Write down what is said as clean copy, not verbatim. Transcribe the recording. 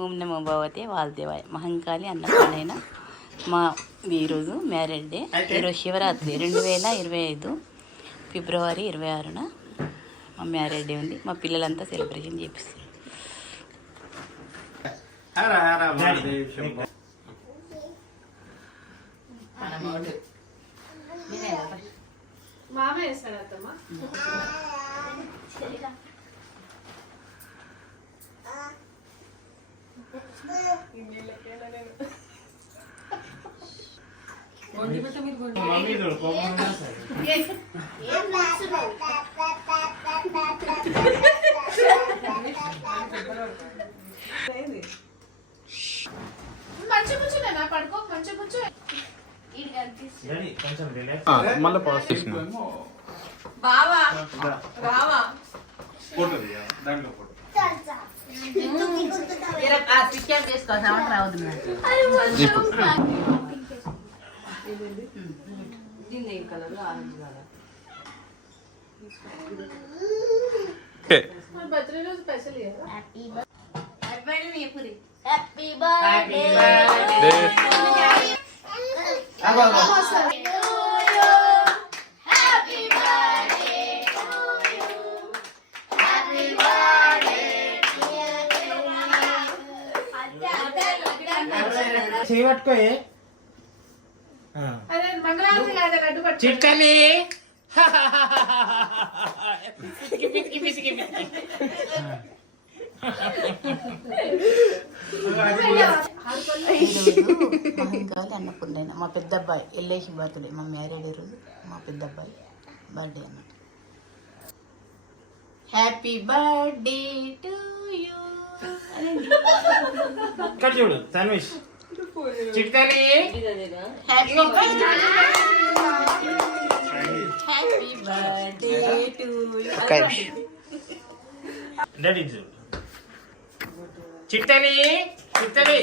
ఓం నమో భగవతే వాసుదేవాయ. మహంకాళి అన్నపూర్ణైన మా ఈరోజు మ్యారేజ్ డే. ఈరోజు శివరాత్రి 2025 ఫిబ్రవరి 26న మా మ్యారేజ్ డే ఉంది. మా పిల్లలంతా సెలబ్రేషన్ చేపిస్తారు. మామ వేస్తాడు అత్తమ్మ. మంచి కూర్చోలేనా? పడుకో, మంచి కూర్చో. మళ్ళీ పాస్ చేసిన బావా బావా బర్త్డే రోజు స్పెషల్ హ్యాపీ బర్త్డే చేయబట్టుకోయే చిట్టలి మహంకాళి అన్నపూర్ణైన మా పెద్ద అబ్బాయి ఎల్లేసి బర్త్డే. మా మ్యారేడ్ రోజు మా పెద్ద అబ్బాయి బర్త్డే అన్నమాట. Happy birthday to you. ఇక్కడ చూడు తన్విష్ చిట్టలి happy birthday to you. Daddy చూడు చిట్టలి చిట్టలి